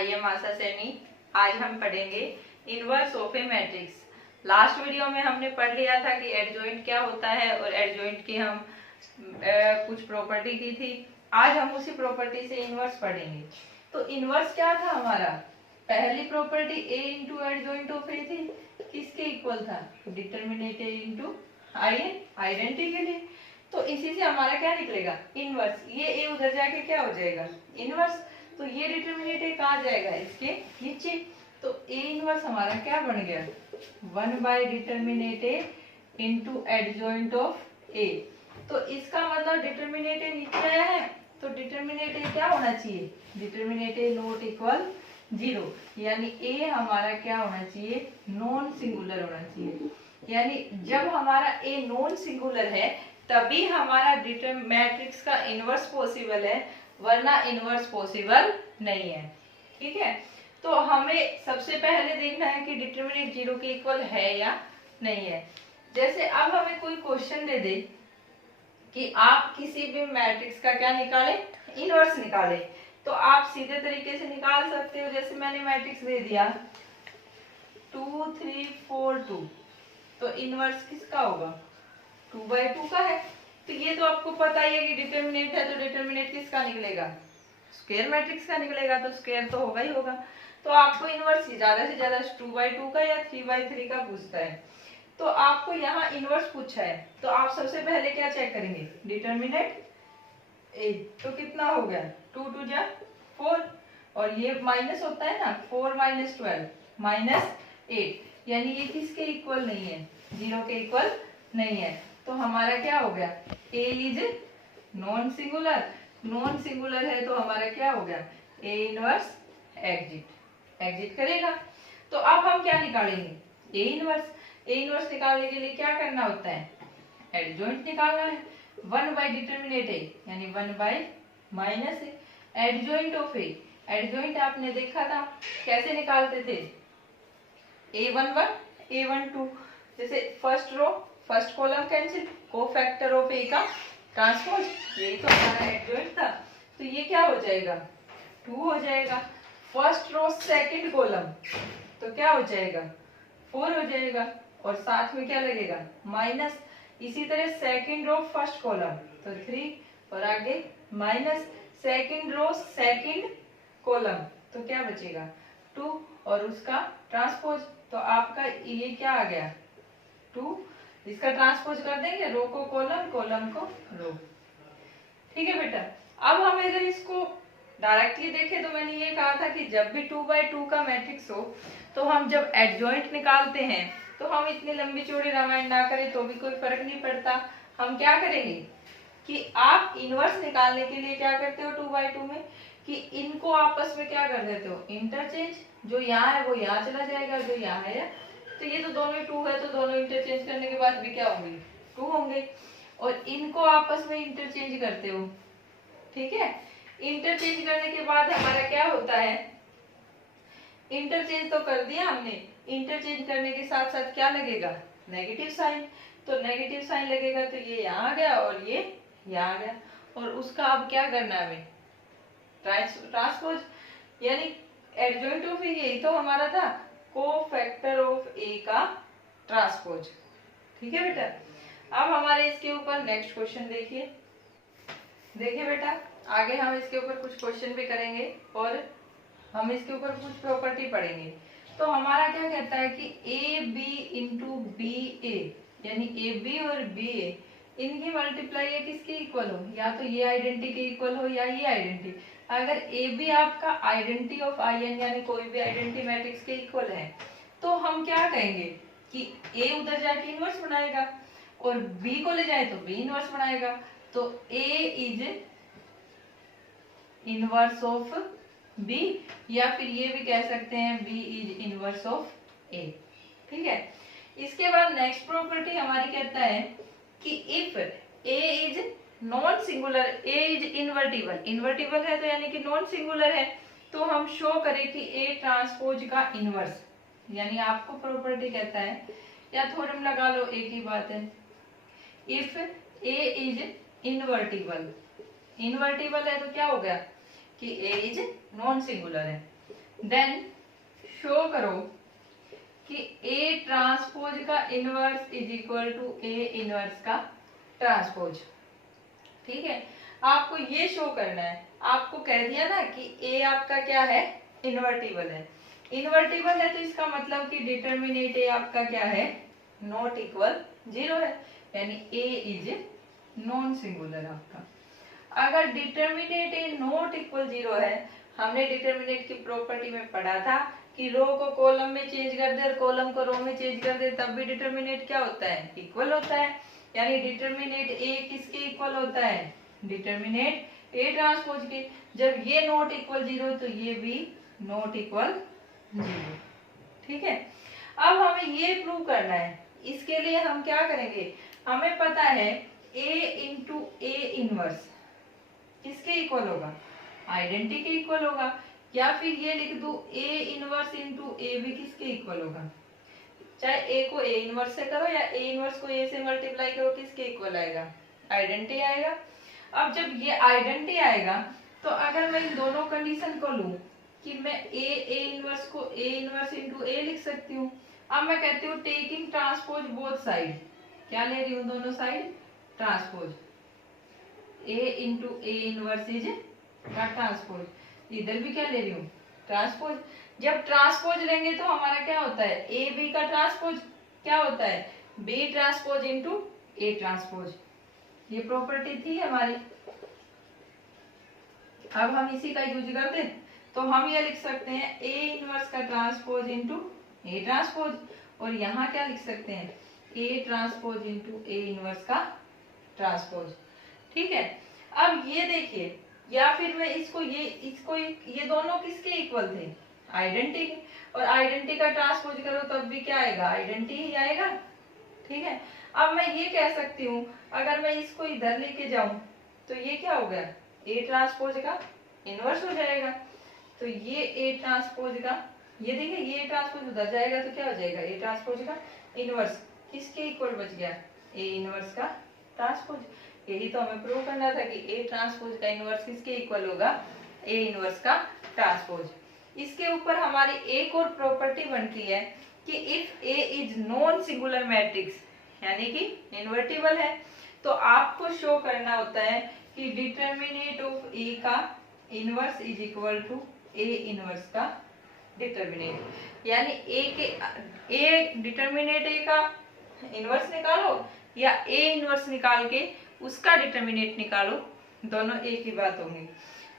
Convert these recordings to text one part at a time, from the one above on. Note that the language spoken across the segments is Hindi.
आई एम आशा सैनी। आज हम पढ़ेंगे inverse of A matrix. Last video में हमने पढ़ लिया था कि एडजॉइंट क्या होता है और एडजॉइंट की हम कुछ प्रॉपर्टी की थी। आज हम उसी प्रॉपर्टी से इनवर्स पढ़ेंगे। तो इनवर्स क्या था हमारा? पहली property A into adjoint of A थी, किसके इक्वल था? Determinant A into I n, identity के लिए। तो इसी से हमारा क्या निकलेगा? इनवर्स। ये ए उधर जाके क्या हो जाएगा? इनवर्स। तो ये डिटर्मिनेट ए कहाँ जाएगा? इसके नीचे। तो ए इनवर्स हमारा क्या बन गया? 1 by determinant A into adjoint of A. तो इसका मतलब डिटर्मिनेट ए नीचे आया है, तो डिटर्मिनेट ए क्या होना चाहिए? डिटर्मिनेट ए नॉट इक्वल 0, यानी ए हमारा क्या होना चाहिए? नॉन सिंगुलर होना चाहिए। यानी जब हमारा ए नॉन सिंगुलर है तभी हमारा मैट्रिक्स का इनवर्स पॉसिबल है, वरना इनवर्स पॉसिबल नहीं है। ठीक है, तो हमें सबसे पहले देखना है कि डिटर्मिनेंट 0 के इक्वल है या नहीं है। जैसे अब हमें कोई क्वेश्चन दे दे कि आप किसी भी मैट्रिक्स का क्या निकाले? इनवर्स निकाले। तो आप सीधे तरीके से निकाल सकते हो। जैसे मैंने मैट्रिक्स दे दिया 2 3 4 2, तो इनवर्स किसका होगा? 2/2 का है। तो ये तो आपको पता ही है कि डिटर्मिनेंट है, तो डिटर्मिनेंट किसका निकलेगा? स्क्वायर मैट्रिक्स का निकलेगा। तो स्क्वायर तो होगा ही होगा। तो आपको इनवर्स ज्यादा से ज्यादा 2/2 का या 3/3 का पूछता है। तो आपको यहाँ इनवर्स पूछा है, तो आप सबसे पहले क्या चेक करेंगे? डिटर्मिनेंट ए। तो कितना हो गया? 2 2 जा 4, और ये माइनस होता है ना, 4 - 12 -8, यानी ये किसके इक्वल नहीं है? 0 के इक्वल नहीं है। तो हमारा क्या हो गया? A is non singular. Non singular है तो हमारा क्या हो गया? ए इनवर्स एग्जिट करेगा। तो अब हम क्या निकालेंगे? A inverse. ए इनवर्स निकालने के लिए क्या करना होता है? एडजॉइंट निकालना है। 1 बाय डिटर्मिनेट ए, यानी 1 by minus A, adjoint of A. Adjoint आपने देखा था कैसे निकालते थे? A11 A12, जैसे first row first column cancel, cofactor of A का ट्रांसपोज, यही तो हमारा एडजॉइंट था। तो ये क्या हो जाएगा? 2 हो जाएगा। फर्स्ट रो सेकंड कॉलम, तो क्या हो जाएगा? 4 हो जाएगा। और साथ में क्या लगेगा? माइनस। इसी तरह सेकंड रो फर्स्ट कॉलम, तो 3, और आगे minus second row second column, तो क्या बचेगा? 2, और उसका ट्रांसपोज। तो आपका ये क्या आ गया? 2। इसका ट्रांसपोज कर देंगे, रो को कॉलम, कॉलम को रो। ठीक है बेटा। अब हम अगर इसको डायरेक्टली देखें तो मैंने ये कहा था कि जब भी 2/2 का मैट्रिक्स हो तो हम जब एडजॉइंट निकालते हैं तो हम इतनी लंबी चौड़ी रामायण ना करें तो भी कोई फर्क नहीं पड़ता। हम क्या करेंगे कि आप इनवर्स निकालने के लिए क्या करते हो 2/2 में, कि इनको आपस में क्या कर देते हो? इंटरचेंज। जो यहाँ है वो यहाँ चला जाएगा, जो यहाँ है, तो ये तो दोनों 2 है, तो दोनों इंटरचेंज करने के बाद भी क्या होंगे? 2 होंगे। और इनको आपस में इंटरचेंज करते हो। ठीक है, इंटरचेंज करने के बाद हमारा क्या होता है? इंटरचेंज तो कर दिया हमने, इंटरचेंज करने के साथ साथ क्या लगेगा? Negative sign. तो नेगेटिव साइन लगेगा, तो ये यहाँ आ गया और ये यहाँ आ गया। और उसका अब क्या करना है हमें? ट्रांसपोज, यानी एडजॉइंट ऑफ ए यही तो हमारा था, कोफैक्टर ऑफ ए का ट्रांसपोज। ठीक है बेटा। अब हमारे इसके ऊपर नेक्स्ट क्वेश्चन देखिए बेटा, आगे हम इसके ऊपर कुछ क्वेश्चन भी करेंगे और हम इसके ऊपर कुछ प्रॉपर्टी पढ़ेंगे। तो हमारा क्या कहता है कि ए बी इंटू बी ए, यानी ए बी और बी ए, इनकी मल्टीप्लाई ये किसके इक्वल हो? या तो ये आइडेंटिटी के इक्वल हो या ये आइडेंटिटी। अगर ए बी आपका आइडेंटिटी ऑफ आई एन, यानी कोई भी आइडेंटिटी मैट्रिक्स के इक्वल है, तो हम क्या कहेंगे कि ए उधर जाके इनवर्स बनाएगा और बी को ले जाए तो बी इनवर्स बनाएगा। तो ए इज इनवर्स ऑफ बी, या फिर ये भी कह सकते हैं बी इज इनवर्स ऑफ ए। ठीक है। इसके बाद नेक्स्ट प्रॉपर्टी हमारी कहता है कि if A is non singular, A is invertible, invertible है तो यानी कि नॉन सिंगुलर है, तो हम शो करें कि ए ट्रांसपोज का इनवर्स, यानी आपको प्रॉपर्टी कहता है या थ्योरम लगा लो, एक ही बात है। If A is invertible, invertible है तो क्या हो गया कि ए इज नॉन सिंगुलर है। देन शो करो कि ए ट्रांसपोज का inverse is equal to A inverse का ट्रांसपोज। ठीक है, आपको ये शो करना है। आपको कह दिया ना कि ए आपका क्या है, इन्वर्टिबल है। इन्वर्टिबल है तो इसका मतलब कि डिटर्मिनेट ए आपका क्या है, नॉट इक्वल 0 है, यानी ए इज नॉन सिंगुलर आपका। अगर डिटर्मिनेट ए नॉट इक्वल 0 है, हमने डिटर्मिनेट की प्रॉपर्टी में पढ़ा था कि रो को कॉलम में चेंज कर दे और कॉलम को रो में चेंज कर दे, तब भी डिटर्मिनेट क्या होता है, इक्वल होता है। यानी डिटर्मिनेट ए किसके इक्वल होता है, डिटर्मिनेट ए ट्रांसपोज के। जब ये नॉट इक्वल 0 तो ये भी नॉट इक्वल 0। ठीक है, अब हमें ये प्रूव करना है। इसके लिए हम क्या करेंगे, हमें पता है a इंटू ए इनवर्स किसके इक्वल होगा, आइडेंटिटी के इक्वल होगा। या फिर ये लिख दूं a इनवर्स इंटू ए भी किसके इक्वल होगा, चाहे a को a इनवर्स से करो या a इनवर्स को a से मल्टीप्लाई करो, किसके इक्वल आएगा, आइडेंटिटी आएगा। अब जब ये आइडेंटिटी आएगा तो अगर मैं इन दोनों कंडीशन को लूं कि मैं a इनवर्स को a इनवर्स इंटू a लिख सकती हूँ। अब मैं कहती हूँ टेकिंग ट्रांसपोज बोथ साइड, क्या ले रही हूँ दोनों side, transpose a into A inverse is का ट्रांसपोज, इधर भी क्या ले रही हूँ, ट्रांसपोज। जब ट्रांसपोज लेंगे तो हमारा क्या होता है, ए बी का ट्रांसपोज क्या होता है, B transpose into A transpose. ये प्रॉपर्टी थी हमारी। अब हम इसी का यूज कर दें तो हम ये लिख सकते हैं ए इनवर्स का ट्रांसपोज इंटू ए ट्रांसपोज, और यहाँ क्या लिख सकते हैं, A transpose into A inverse का ट्रांसपोज। ठीक है, अब ये देखिए, या फिर मैं इसको ये दोनों किसके इक्वल थे, आइडेंटिटी के, और आइडेंटिटी का ट्रांसपोज करो तब भी क्या आएगा, आइडेंटिटी ही आएगा। ठीक है, अब मैं ये कह सकती हूँ अगर मैं इसको इधर लेके जाऊं तो ये क्या हो गया, ए ट्रांसपोज का इनवर्स हो जाएगा। तो ये ए ट्रांसपोज का, ये देखिए ये ट्रांसपोज उधर जाएगा तो क्या हो जाएगा, ए ट्रांसपोज का इनवर्स किसके इक्वल बच गया, ए इनवर्स का ट्रांसपोज। यही तो हमें प्रूव करना था कि ए ट्रांसपोज का इनवर्स किसके इक्वल होगा, ए इनवर्स का ट्रांसपोज। इसके ऊपर हमारी एक और प्रॉपर्टी बनती है कि if A is non singular matrix, यानी कि इन्वर्टिबल है, तो आपको शो करना होता है कि डिटर्मिनेट ऑफ ए का inverse is equal to A inverse का डिटर्मिनेट। यानी ए डिटर्मिनेट ए का इनवर्स निकालो या ए इनवर्स निकाल के उसका डिटर्मिनेट निकालो, दोनों एक ही बात होंगी।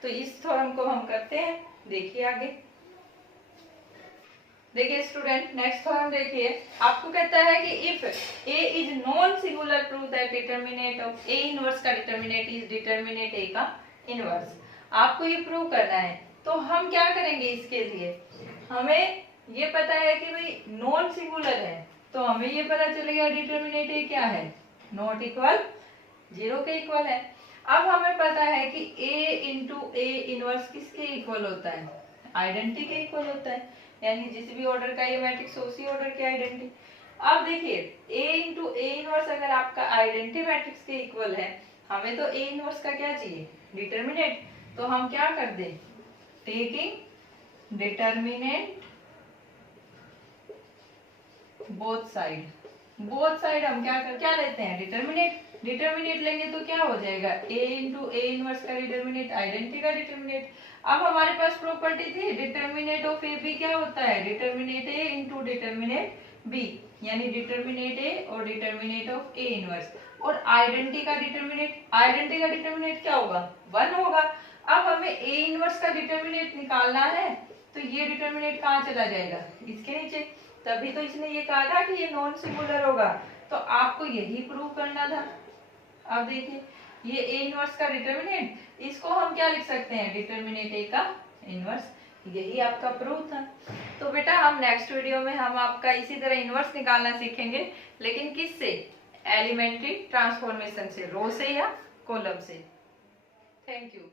तो इस थ्योरम को हम करते हैं, देखिए आगे। देखिए स्टूडेंट, नेक्स्ट थ्योरम देखिए, आपको कहता है कि if A is non singular prove that determinate of A inverse का डिटर्मिनेट इज डिटर्मिनेट ए का इनवर्स। आपको ये प्रूव करना है, तो हम क्या करेंगे, इसके लिए हमें ये पता है कि भाई नॉन सिंगुलर है, तो हमें ये पता चलेगा डिटर्मिनेट ए क्या है, नॉट इक्वल 0 के इक्वल है। अब हमें पता है कि a इंटू ए इनवर्स किसके इक्वल होता है, आइडेंटिटी के इक्वल होता है, यानी जिस भी ऑर्डर का ये मैट्रिक्स हो उसी ऑर्डर की आइडेंटिटी। अब देखिए a इंटू ए इनवर्स अगर आपका आइडेंटिटी मैट्रिक्स के इक्वल है, हमें तो a इनवर्स का क्या चाहिए, डिटर्मिनेट। तो हम क्या कर दें, taking determinate both side, both side हम क्या लेते हैं, डिटर्मिनेट लेंगे तो क्या हो जाएगा, a इंटू ए इनवर्स का डिटर्मिनेट आइडेंटिटी का डिटर्मिनेट। अब हमारे पास प्रॉपर्टी थी डिटर्मिनेट ऑफ ए बी क्या होता है, determinate A into determinate B, यानी डिटर्मिनेट ए और डिटर्मिनेट ऑफ ए इनवर्स, और आइडेंटिटी का डिटर्मिनेट क्या होगा, 1 होगा। अब हमें ए इनवर्स का डिटर्मिनेट निकालना है, तो ये डिटर्मिनेट कहाँ चला जाएगा, इसके नीचे, तभी तो इसने ये कहा था कि ये नॉन सिंगुलर होगा, तो आपको यही प्रूव करना था। अब देखिए ये ए इनवर्स का डिटर्मिनेट, इसको हम क्या लिख सकते हैं, डिटर्मिनेट ए का इनवर्स, यही आपका प्रूफ था। तो बेटा हम नेक्स्ट वीडियो में हम आपका इसी तरह इनवर्स निकालना सीखेंगे, लेकिन किससे, एलिमेंट्री ट्रांसफॉर्मेशन से, रो से या कॉलम से। Thank you.